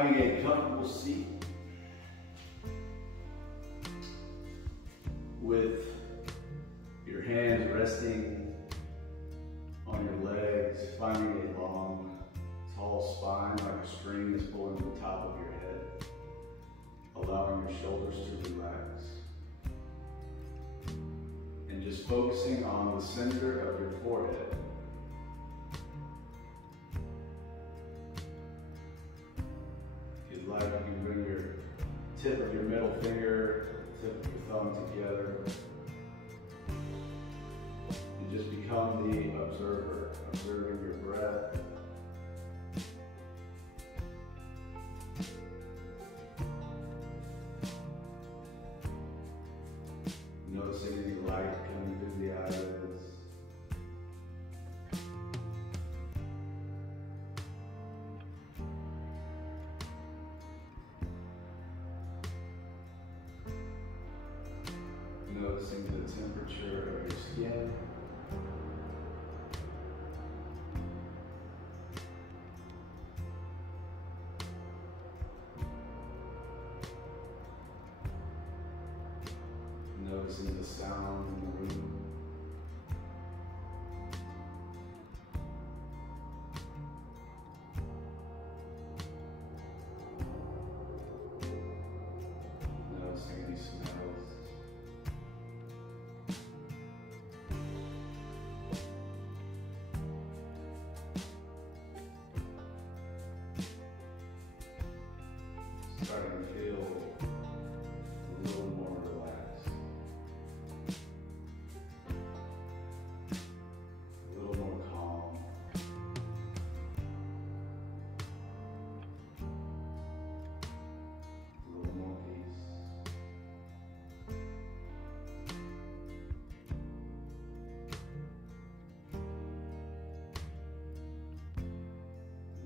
finding a comfortable seat with your hands resting on your legs, finding a long, tall spine like a string is pulling the top of your head, allowing your shoulders to relax. And just focusing on the center of your forehead. If you'd like, you can bring your tip of your middle finger, tip of your thumb together, and just become the observer, observing your breath. Noticing any light coming through the eyelids. Noticing the temperature of your skin. Noticing the sound in the room. Noticing any smells. Starting to feel a little more relaxed. A little more calm. A little more peace.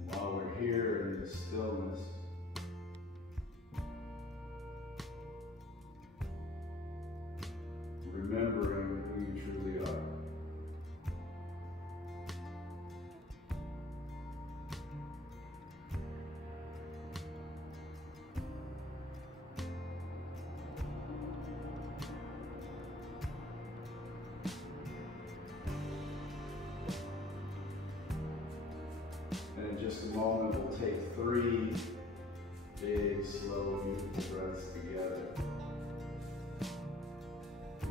And while we're here in the stillness, remembering who you truly are. And in just a moment, we'll take 3 big, slow, beautiful breaths together.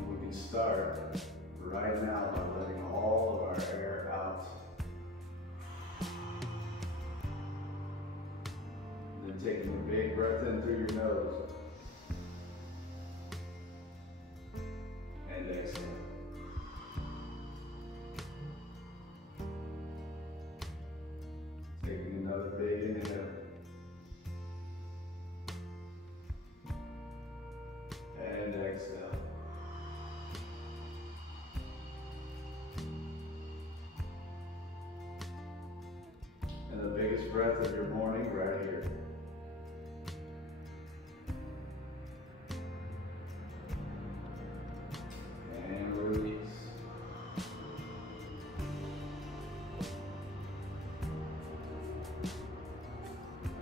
We can start right now by letting all of our air out. And then taking a big breath in through your nose. And exhale. Taking another big inhale. And exhale. And the biggest breath of your morning right here. And release.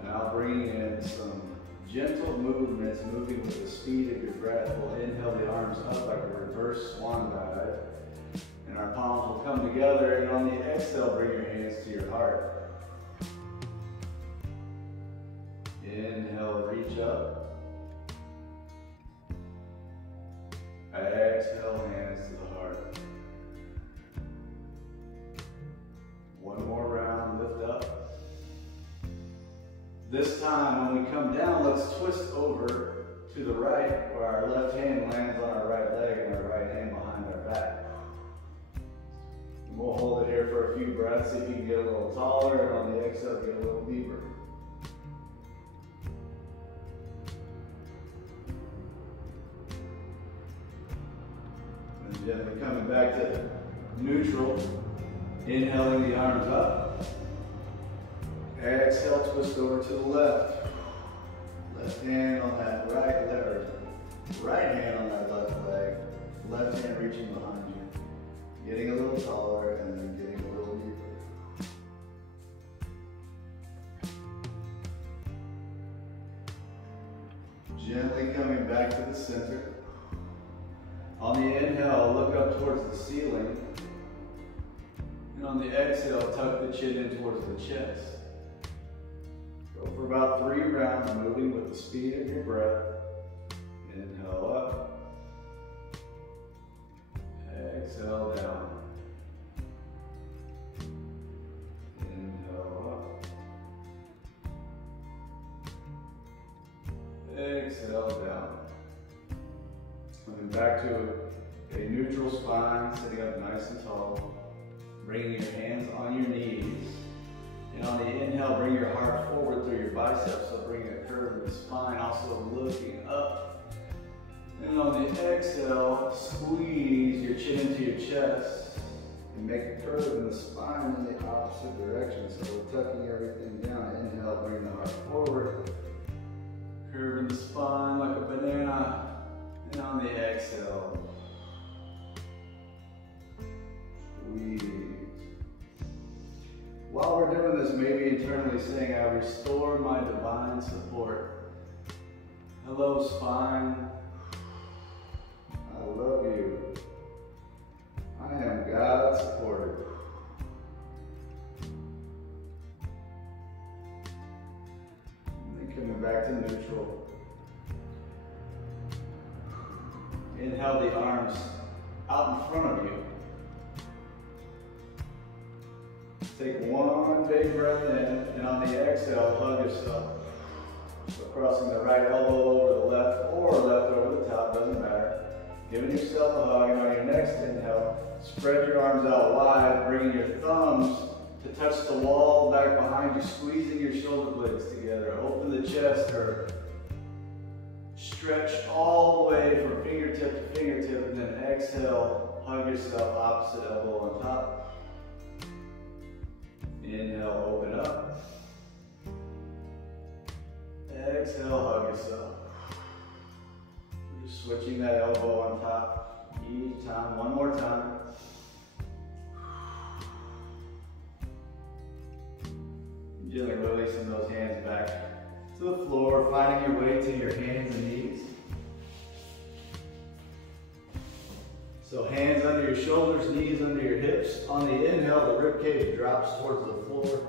And now bringing in some gentle movements, moving with the speed of your breath. We'll inhale the arms up like a reverse swan dive. And our palms will come together, and on the exhale, bring your hands to your heart. Inhale, reach up. Exhale, hands to the heart. One more round, lift up. This time, when we come down, let's twist over to the right, where our left hand lands on our right leg and our right hand behind our back. And we'll hold it here for a few breaths, see if you can get a little taller, and on the exhale, get a little deeper. And gently coming back to neutral, inhaling the arms up. Exhale, twist over to the left. Left hand on that right leg, or right hand on that left leg. Left hand reaching behind you. Getting a little taller and then getting a little deeper. Gently coming back to the center. On the inhale, look up towards the ceiling. And on the exhale, tuck the chin in towards the chest. Go for about 3 rounds, moving with the speed of your breath. Inhale up. Exhale down. Inhale up. Exhale down. Coming back to a neutral spine, sitting up nice and tall. Bringing your hands on your knees. And on the inhale, bring your heart forward through your biceps, so bring a curve in the spine, also looking up. And on the exhale, squeeze your chin into your chest and make a curve in the spine in the opposite direction. So we're tucking everything down. Inhale, bring the heart forward. Curve in the spine like a banana. And on the exhale, squeeze. While we're doing this, maybe internally saying, I restore my divine support. Hello, spine. I love you. I am God supported. And then coming back to neutral. Inhale the arms out in front of you. Take one big breath in, and on the exhale, hug yourself. So crossing the right elbow over the left, or left over the top, doesn't matter. Giving yourself a hug, and on your next inhale, spread your arms out wide, bringing your thumbs to touch the wall back behind you, squeezing your shoulder blades together. Open the chest, or stretch all the way from fingertip to fingertip, and then exhale, hug yourself, opposite elbow on top. Inhale, open up. Exhale, hug yourself. We're just switching that elbow on top each time. One more time. Gently releasing those hands back to the floor, finding your way to your hands and knees. So hands under your shoulders, knees under your hips. On the inhale, the ribcage drops towards the floor.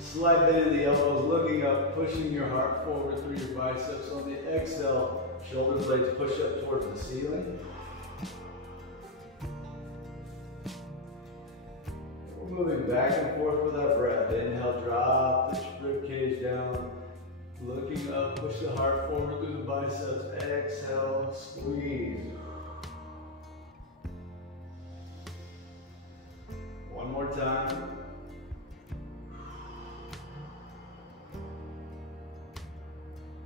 Slight bend in the elbows, looking up, pushing your heart forward through your biceps. On the exhale, shoulder blades push up towards the ceiling. We're moving back and forth with our breath. Inhale, drop the ribcage down. Looking up, push the heart forward through the biceps. Exhale, squeeze. One more time.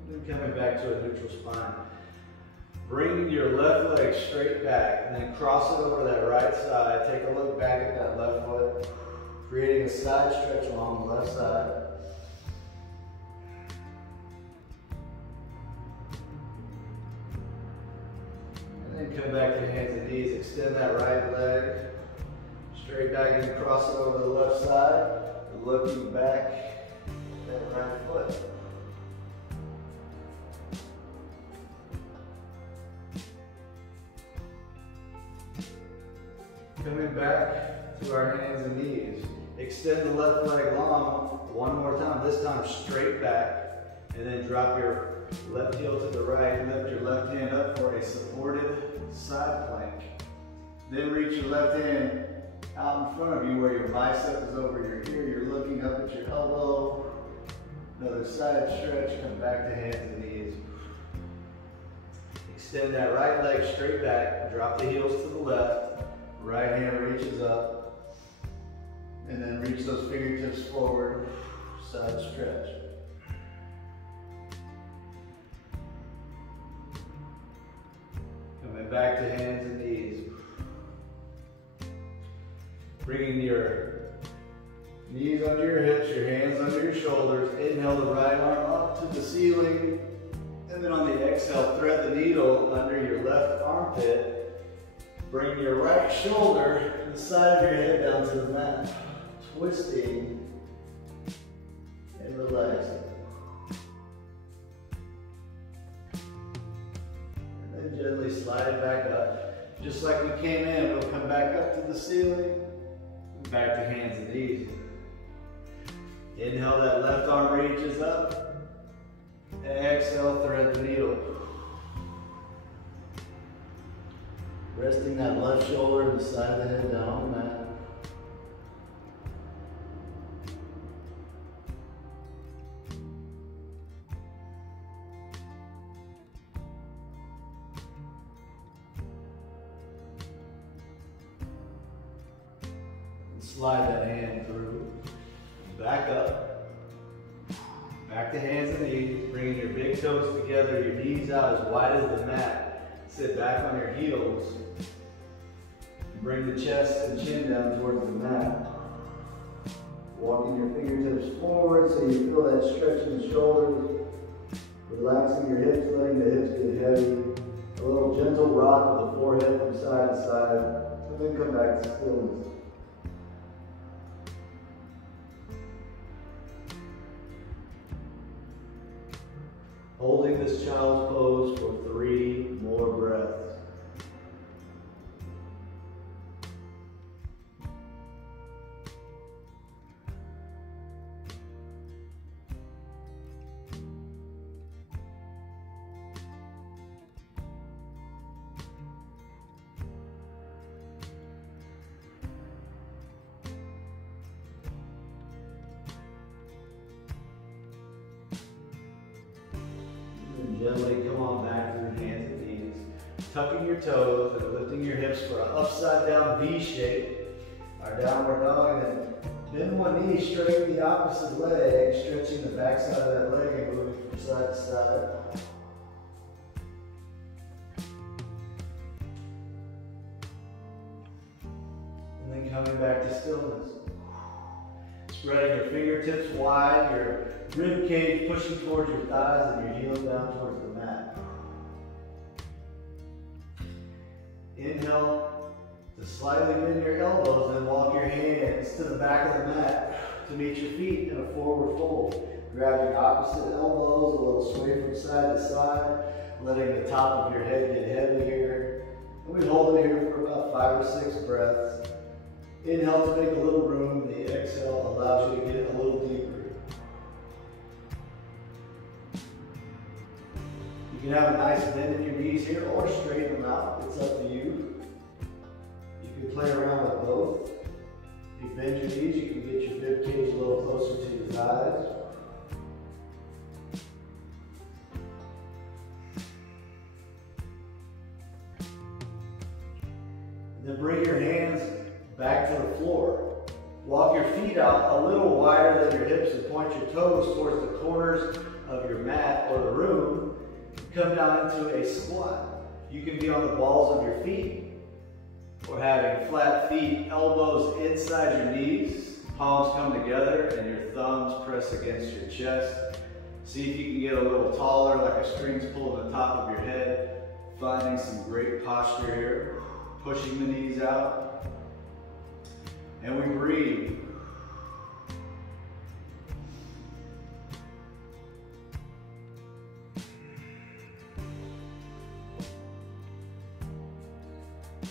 And then coming back to a neutral spine. Bring your left leg straight back and then cross it over that right side. Take a look back at that left foot, creating a side stretch along the left side. And then come back to hands and knees. Extend that right leg. Straight back and cross it over the left side, looking back at that right foot. Coming back to our hands and knees. Extend the left leg long one more time, this time straight back, and then drop your left heel to the right, lift your left hand up for a supported side plank. Then reach your left hand out in front of you where your bicep is over your ear. You're looking up at your elbow. Another side stretch. Come back to hands and knees. Extend that right leg straight back. Drop the heels to the left. Right hand reaches up. And then reach those fingertips forward. Side stretch. Coming back to hands and knees. Bringing your knees under your hips, your hands under your shoulders. Inhale the right arm up to the ceiling. And then on the exhale, thread the needle under your left armpit. Bring your right shoulder to the side of your head down to the mat. Twisting and relaxing. then gently slide it back up. Just like we came in, we'll come back up to the ceiling, back to hands and knees. Inhale, that left arm reaches up. Exhale, thread the needle. Resting that left shoulder and the side of the head down on the mat. Slide that hand through, back up, back to hands and knees, bringing your big toes together, your knees out as wide as the mat. Sit back on your heels, bring the chest and chin down towards the mat. Walking your fingertips forward so you feel that stretch in the shoulders, relaxing your hips, letting the hips get heavy. A little gentle rock with the forehead from side to side, and then come back to stillness. Holding this child's pose for 3 more breaths. Gently come on back through hands and knees, tucking your toes and lifting your hips for an upside down V shape, our downward dog, and bend one knee, straighten the opposite leg, stretching the back side of that leg and moving from side to side. And then coming back to stillness. Spreading your fingertips wide, your rib cage pushing towards your thighs and your heels down towards the mat. Inhale to slightly bend your elbows and walk your hands to the back of the mat to meet your feet in a forward fold. Grabbing opposite elbows, a little sway from side to side, letting the top of your head get heavy here. And we hold it here for about 5 or 6 breaths. Inhale to make a little room, the exhale allows you to get a little deeper. You can have a nice bend in your knees here or straighten them out, it's up to you. You can play around with both. If you bend your knees, you can get your rib cage a little closer to your thighs. And then bring your hands back to the floor. Walk your feet out a little wider than your hips and point your toes towards the corners of your mat or the room. Come down into a squat. You can be on the balls of your feet or having flat feet, elbows inside your knees, palms come together and your thumbs press against your chest. See if you can get a little taller, like a string's pulling the top of your head. Finding some great posture here. Pushing the knees out. And we breathe.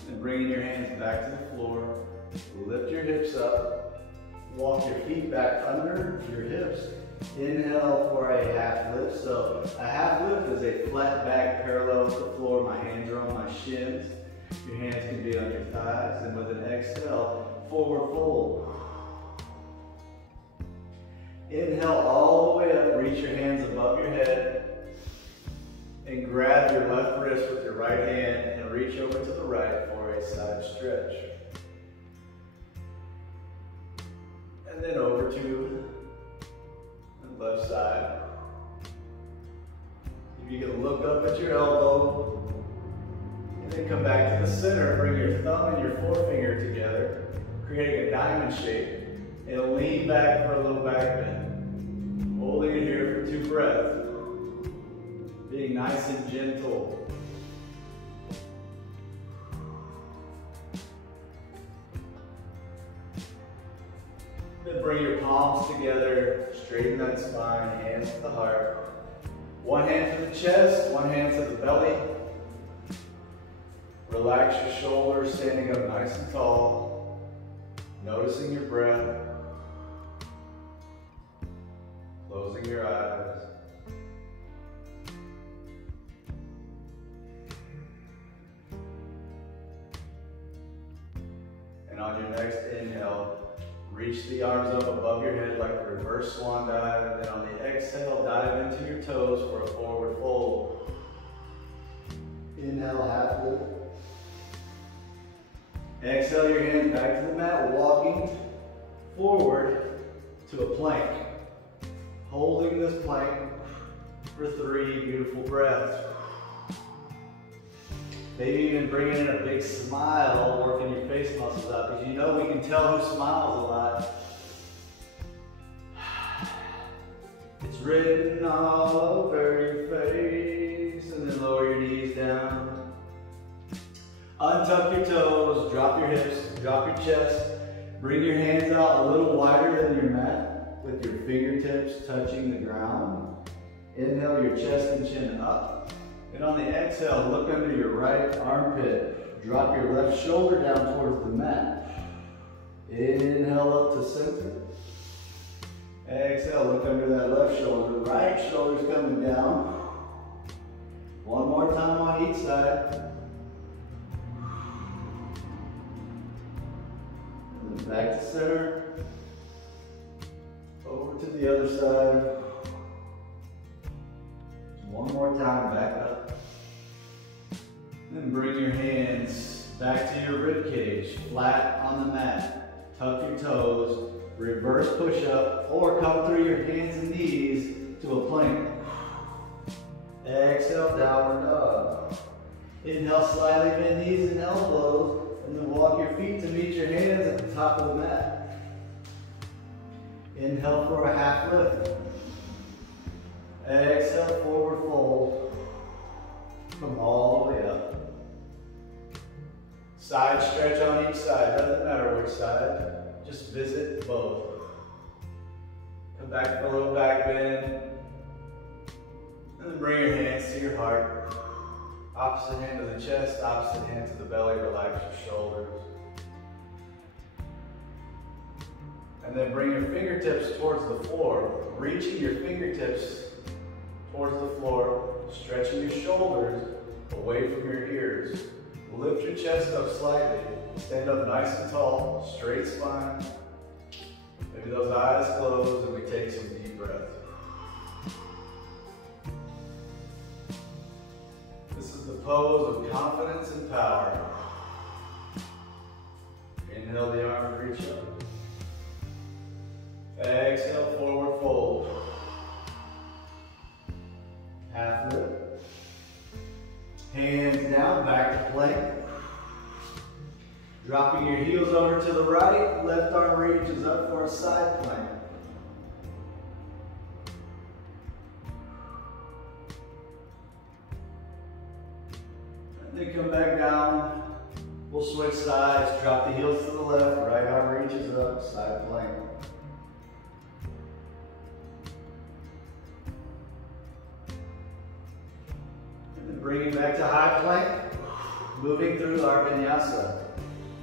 And bringing your hands back to the floor. Lift your hips up. Walk your feet back under your hips. Inhale for a half lift. So a half lift is a flat back parallel with the floor. My hands are on my shins. Your hands can be on your thighs. And with an exhale, forward fold. Inhale all the way up, reach your hands above your head, and grab your left wrist with your right hand and reach over to the right for a side stretch. And then over to the left side. If you can look up at your elbow, and then come back to the center, bring your thumb and your forefinger together, creating a diamond shape, and lean back for a little back bend. Holding it here for 2 breaths. Being nice and gentle. Then bring your palms together, straighten that spine, hands to the heart. One hand to the chest, one hand to the belly. Relax your shoulders, standing up nice and tall. Noticing your breath. Closing your eyes. And on your next inhale, reach the arms up above your head like a reverse swan dive. And then on the exhale, dive into your toes for a forward fold. Inhale, half lift. Exhale your hands back to the mat, walking forward to a plank. Holding this plank for 3 beautiful breaths. Maybe even bringing in a big smile, working your face muscles out, because you know we can tell who smiles a lot. It's written all over your face, and then lower your knees down. Untuck your toes, drop your hips, drop your chest. Bring your hands out a little wider than your mat, with your fingertips touching the ground. Inhale your chest and chin up. And on the exhale, look under your right armpit. Drop your left shoulder down towards the mat. Inhale up to center. Exhale, look under that left shoulder. Right shoulder's coming down. One more time on each side. And then back to center. Over to the other side. One more time, back up. Then bring your hands back to your rib cage, flat on the mat. Tuck your toes, reverse push up, or come through your hands and knees to a plank. Exhale, downward dog. Inhale, slightly bend knees and elbows, and then walk your feet to meet your hands at the top of the mat. Inhale for a half lift. Exhale, forward fold. Come all the way up. Side stretch on each side, doesn't matter which side. Just visit both. Come back for a little back bend. And then bring your hands to your heart. Opposite hand to the chest, opposite hand to the belly. Relax your shoulders. And then bring your fingertips towards the floor. Reaching your fingertips towards the floor. Stretching your shoulders away from your ears. Lift your chest up slightly. Stand up nice and tall. Straight spine. Maybe those eyes closed and we take some deep breaths. This is the pose of confidence and power. Inhale, the arms reach up. Exhale, forward fold. Half lift. Hands down, back to plank. Dropping your heels over to the right, left arm reaches up for a side plank. And then come back down. We'll switch sides, drop the heels to the left, right arm reaches up, side plank. Bring it back to high plank, moving through our vinyasa.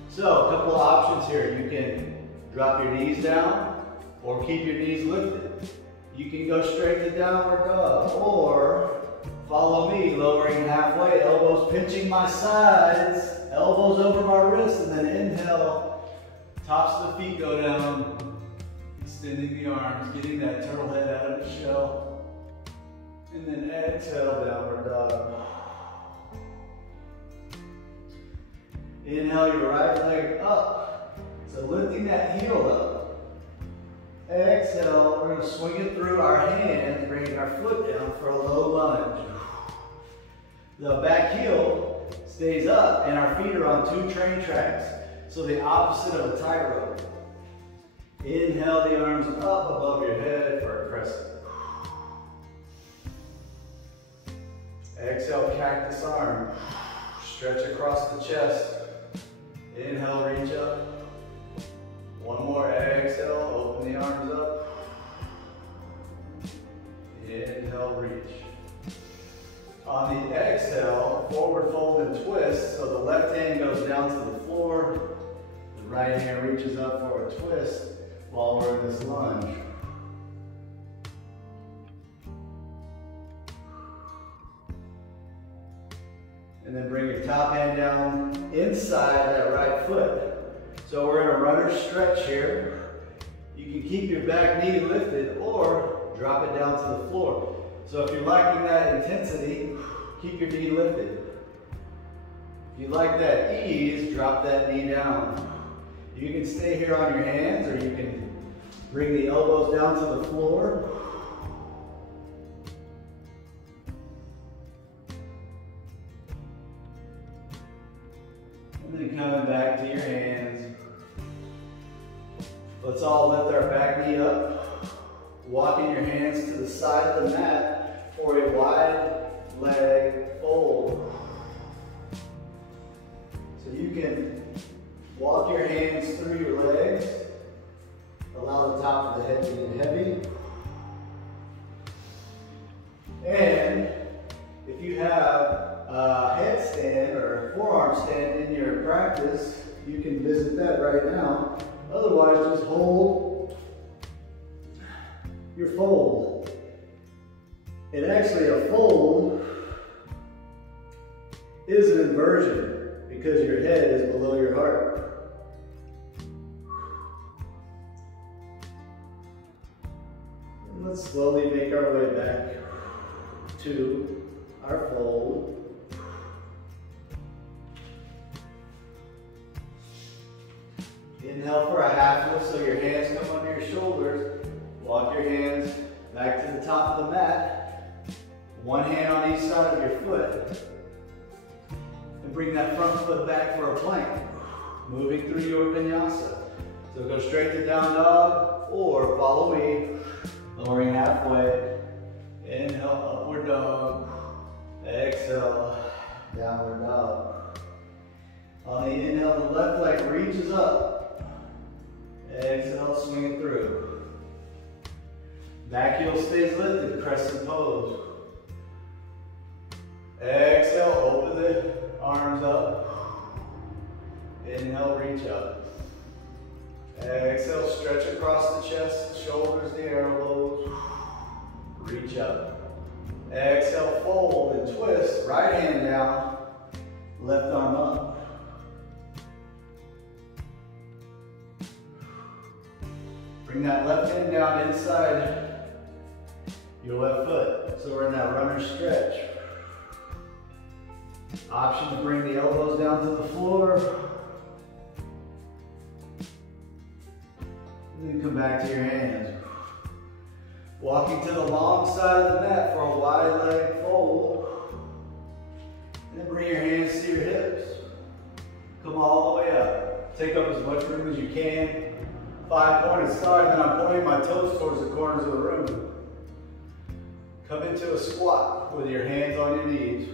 So, a couple of options here. You can drop your knees down or keep your knees lifted. You can go straight to downward dog or follow me, lowering halfway, elbows pinching my sides, elbows over my wrists, and then inhale, tops of the feet go down, extending the arms, getting that turtle head out of the shell. And then exhale, downward dog. Inhale your right leg up. So lifting that heel up. Exhale, we're going to swing it through our hands, bringing our foot down for a low lunge. The back heel stays up and our feet are on 2 train tracks. So the opposite of a tightrope. Inhale the arms up above your head for a crescent. Exhale, cactus arm. Stretch across the chest. Inhale, reach up. One more exhale, open the arms up. Inhale, reach. On the exhale, forward fold and twist. So the left hand goes down to the floor. The right hand reaches up for a twist while we're in this lunge. And then bring your top hand down inside that right foot. So we're in a runner stretch here. You can keep your back knee lifted or drop it down to the floor. So if you're liking that intensity, keep your knee lifted. If you like that ease, drop that knee down. You can stay here on your hands, or you can bring the elbows down to the floor. And then coming back to your hands. Let's all lift our back knee up. Walking your hands to the side of the mat for a wide leg fold. So you can walk your hands through your legs. Allow the top of the head to get heavy. And if you have a headstand or a forearm stand in your practice, you can visit that right now. Otherwise, just hold your fold. And actually a fold is an inversion because your head is below your heart. And let's slowly make our way back to our fold. Inhale for a half lift so your hands come under your shoulders. Walk your hands back to the top of the mat. One hand on each side of your foot. And bring that front foot back for a plank. Moving through your vinyasa. So go straight to down dog or follow me. Lowering halfway. Inhale, upward dog. Exhale, downward dog. On the inhale, the left leg reaches up. Exhale, swing it through. Back heel stays lifted, crescent pose. Exhale, open the arms up. Inhale, reach up. Exhale, stretch across the chest, shoulders, the elbows. Reach up. Exhale, fold and twist. Right hand down, left arm up. Bring that left hand down inside your left foot. So we're in that runner stretch. Option to bring the elbows down to the floor. And then come back to your hands. Walking to the long side of the mat for a wide leg fold. And then bring your hands to your hips. Come all the way up. Take up as much room as you can. 5-pointed star, then I'm pointing my toes towards the corners of the room. Come into a squat with your hands on your knees.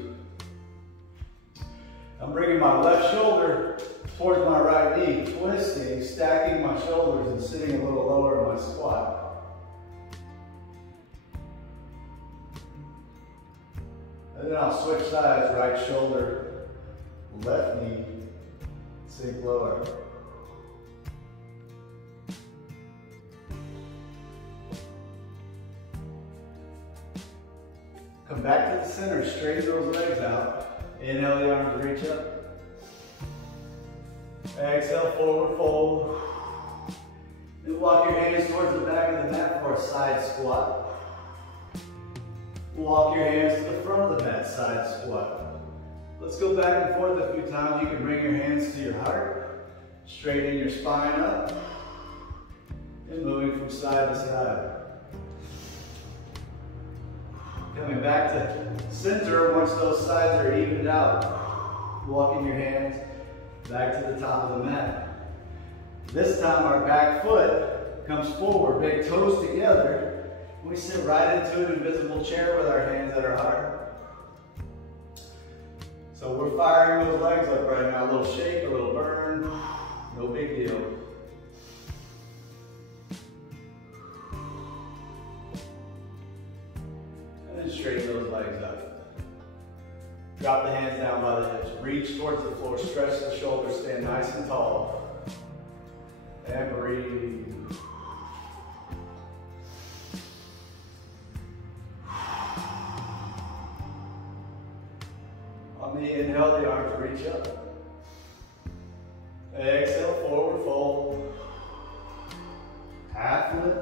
I'm bringing my left shoulder towards my right knee, twisting, stacking my shoulders and sitting a little lower in my squat. And then I'll switch sides, right shoulder, left knee, sink lower. Come back to the center, straighten those legs out. Inhale, the arms reach up. Exhale, forward fold. Then walk your hands towards the back of the mat for a side squat. Walk your hands to the front of the mat, side squat. Let's go back and forth a few times. You can bring your hands to your heart. Straighten your spine up. And moving from side to side. Coming back to center once those sides are evened out. Walking your hands back to the top of the mat. This time our back foot comes forward, big toes together. We sit right into an invisible chair with our hands at our heart. So we're firing those legs up right now. A little shake, a little burn, no big deal. And then straighten those legs up. Drop the hands down by the hips. Reach towards the floor. Stretch the shoulders. Stand nice and tall. And breathe. On the inhale, the arms reach up. Exhale, forward fold. Half lift.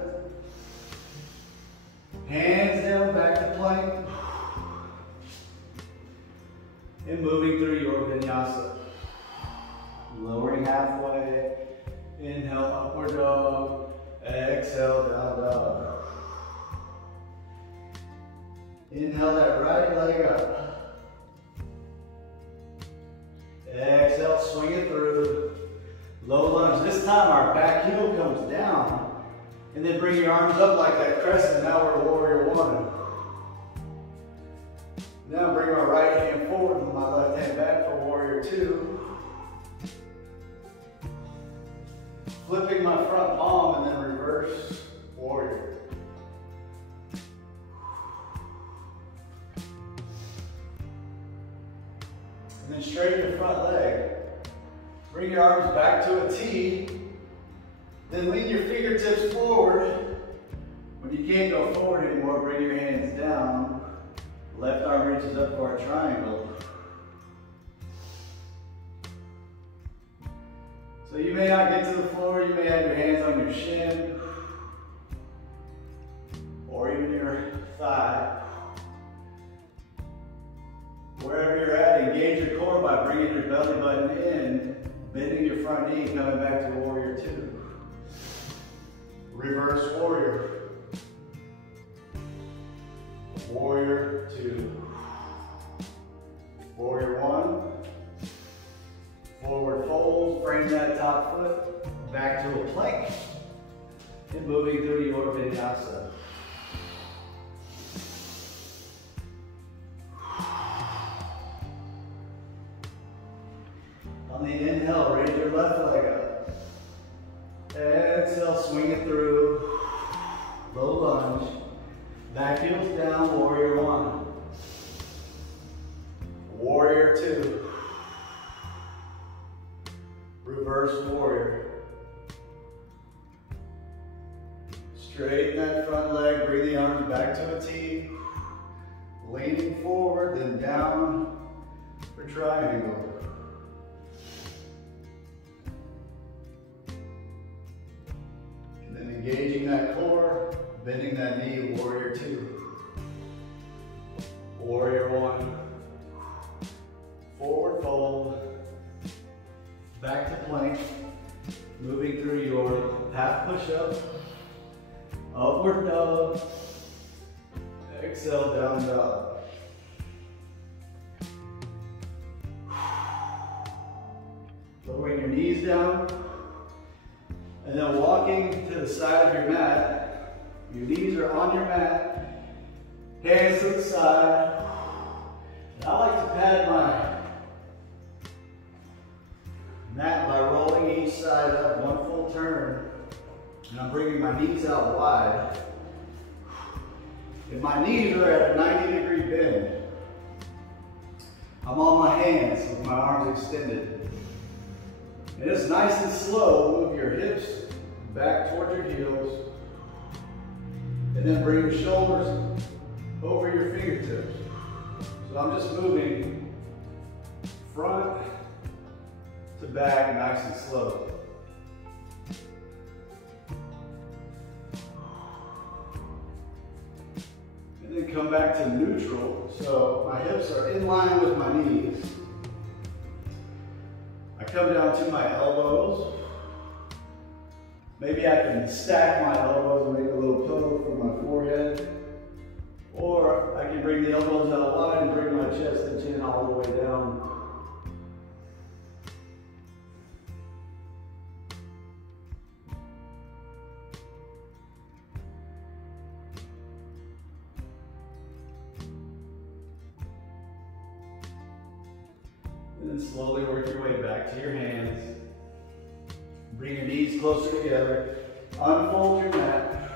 Hands down, back to plank. And moving through your vinyasa. Lowering halfway. Inhale, upward dog. Exhale, down dog. Inhale that right leg up. Exhale, swing it through. Low lunge. This time our back heel comes down. And then bring your arms up like that crescent. Now we're warrior one. Now bring our right hand forward and my left hand back for warrior two. Flipping my front palm and then reverse warrior. And then straighten the front leg. Bring your arms back to a T. Then lean your fingertips forward. When you can't go forward anymore, bring your hands down. Left arm reaches up for a triangle. So you may not get to the floor, you may have your hands on your shin, or even your thigh. Wherever you're at, engage your core by bringing your belly button in, bending your front knee, coming back to warrior two. Reverse warrior. Warrior two. Warrior one. Forward fold, frame that top foot, back to a plank, and moving through your vinyasa. On the inhale, raise your left leg up. Exhale, swing it through. Low lunge. Back heels down, warrior one. Warrior two. Reverse warrior. Straighten that front leg, bring the arms back to a T. Leaning forward, then down for triangle. And then engaging that core, bending that knee, warrior two. Warrior one. Forward fold. Back to plank, moving through your half push-up, upward dog, exhale, down dog. Lowering your knees down, and then walking to the side of your mat. Your knees are on your mat, hands to the side. And I like to pad my mat by rolling each side up one full turn, and I'm bringing my knees out wide. If my knees are at a 90-degree bend, I'm on my hands with my arms extended. And it's nice and slow. Move your hips back towards your heels, and then bring your shoulders over your fingertips. So I'm just moving front to back, nice and slow. And then come back to neutral. So my hips are in line with my knees. I come down to my elbows. Maybe I can stack my elbows and make a little pillow for my forehead. Or I can bring the elbows out wide and bring my chest and chin all the way down. And then slowly work your way back to your hands. Bring your knees closer together. Unfold your mat.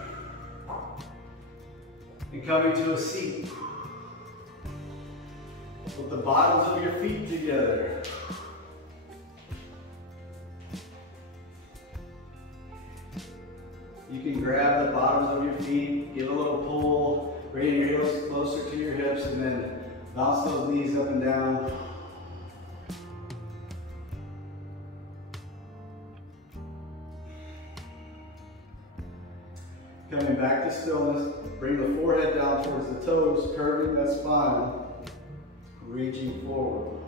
And coming to a seat. Put the bottoms of your feet together. You can grab the bottoms of your feet, give a little pull, bring your heels closer to your hips, and then bounce those knees up and down. Coming back to stillness, bring the forehead down towards the toes, curving that spine, reaching forward.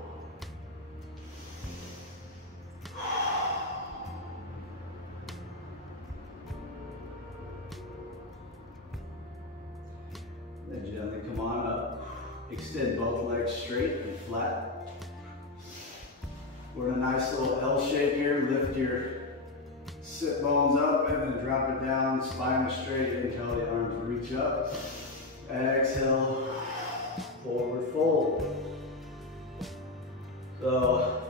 Then gently come on up. Extend both legs straight and flat. We're in a nice little L shape here. Lift your sit bones up and then drop it down, spine straight. Inhale, the arms reach up. Exhale, forward fold. So,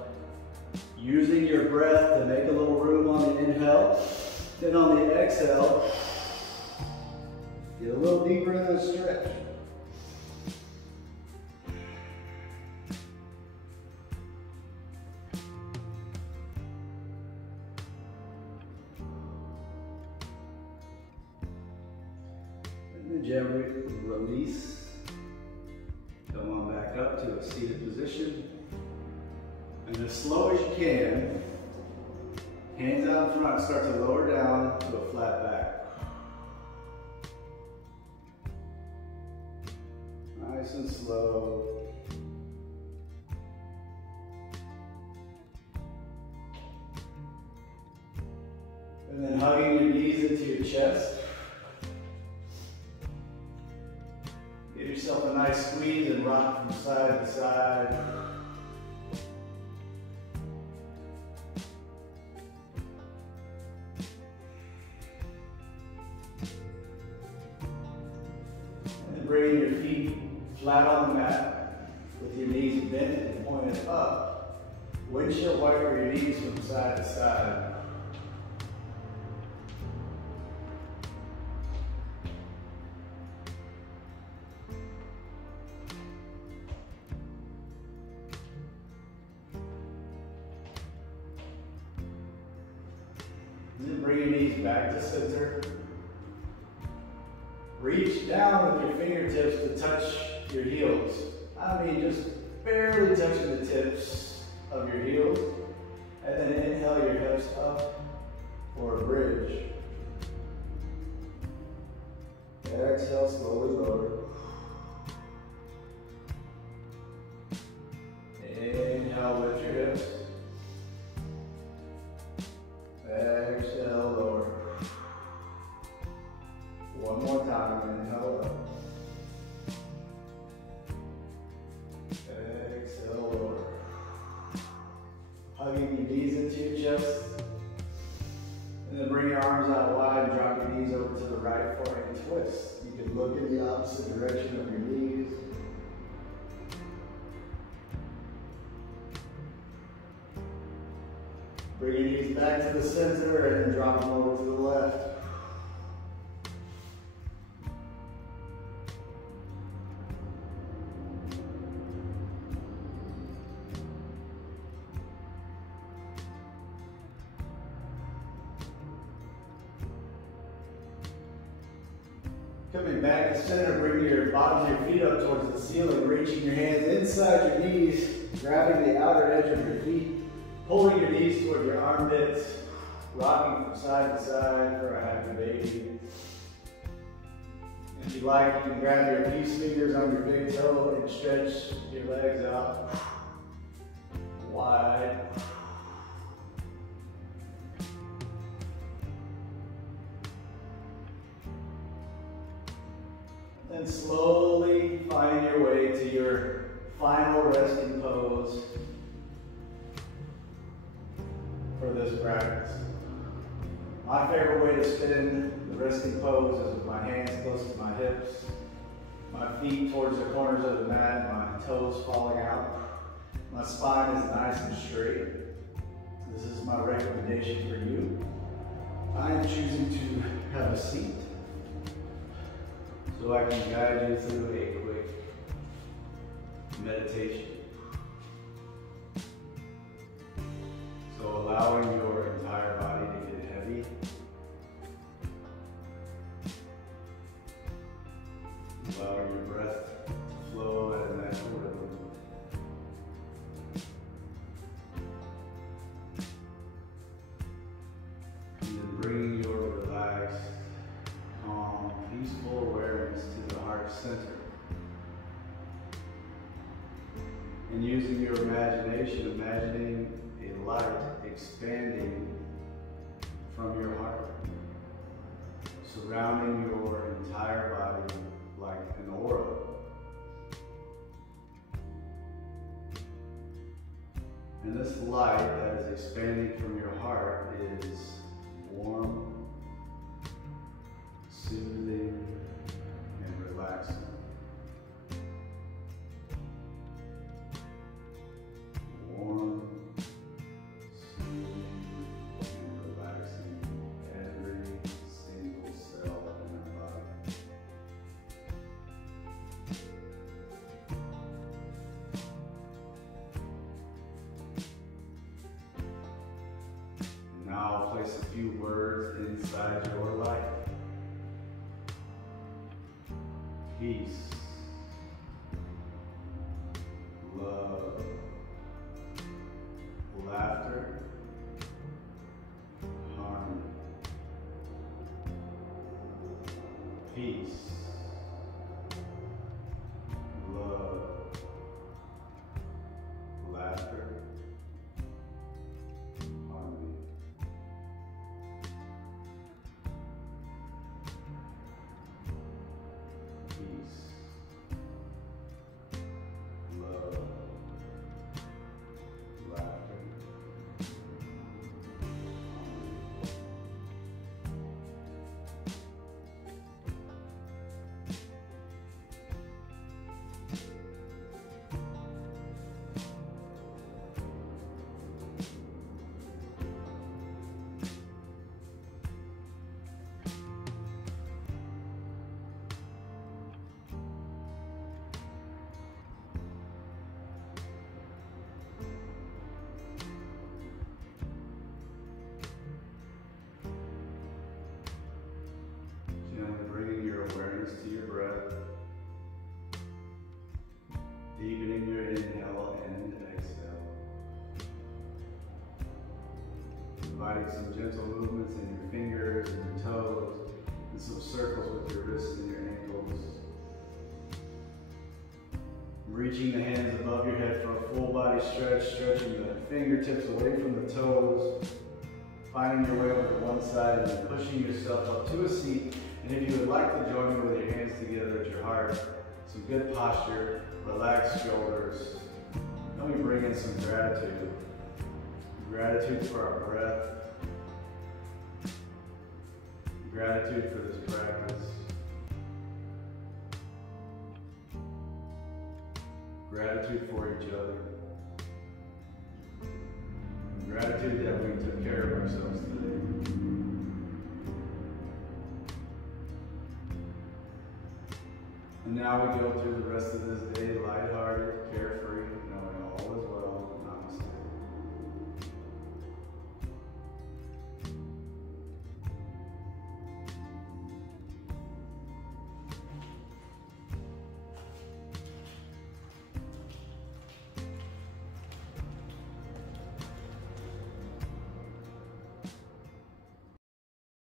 using your breath to make a little room on the inhale. Then on the exhale, get a little deeper in the stretch. Gently release. Come on back up to a seated position. And as slow as you can, hands out in front, start to lower down to a flat back. Nice and slow. And then hugging your knees into your chest. Give yourself a nice squeeze and rock from side to side. And then bring your feet flat on the mat with your knees bent and pointed up. Windshield wiper your knees from side to side. Then bring your knees back to center. Reach down with your fingertips to touch your heels. I mean, just barely touching the tips of your heels. And then inhale your hips up for a bridge. Exhale, slowly lower. Inhale, lift your hips. Exhale, lower. One more time, inhale up. Exhale, lower. Hugging your knees into your chest. And then bring your arms out wide and drop your knees over to the right for a twist. You can look in the opposite direction of your knees. Bring your knees back to the center and then drop them over to the left. Coming back to center, bring your bottoms of your feet up towards the ceiling, reaching your hands inside your knees, grabbing the outer edge of your feet, pulling your knees toward your armpits, rocking from side to side for a happy baby. If you like, you can grab your peace fingers on your big toe and stretch your legs out wide. Then slowly find your way to your final resting pose for this practice. My favorite way to spin the resting pose is with my hands close to my hips, my feet towards the corners of the mat, my toes falling out. My spine is nice and straight. This is my recommendation for you. I am choosing to have a seat so I can guide you through a quick meditation. So allowing your entire body to get heavy. Allowing your breath to flow at a natural rhythm. And then bringing your relaxed, calm, peaceful awareness to the heart center. And using your imagination, imagining a light expanding from your heart, surrounding your entire body like an aura. And this light that is expanding from your heart is warm, soothing, and relaxing. Warm, soothing, and relaxing every single cell in our body. And now place a few words inside your life. Peace, love, laughter, harmony. Peace, love, laughter, harmony. Peace, love, laughter, gently bringing your awareness to your breath, deepening your inhale and exhale, providing some gentle movements in your fingers and your toes, and some circles with your wrists and your ankles. Reaching the hands above your head for a full body stretch, stretching the fingertips away from the toes, finding your way over to one side and then pushing yourself up to a seat. And if you would like to join me with your hands together at your heart, some good posture, relaxed shoulders. Let me bring in some gratitude. Gratitude for our breath. Gratitude for this practice. Gratitude for each other. Gratitude that we took care of ourselves today. And now we go through the rest of this day lighthearted, carefree.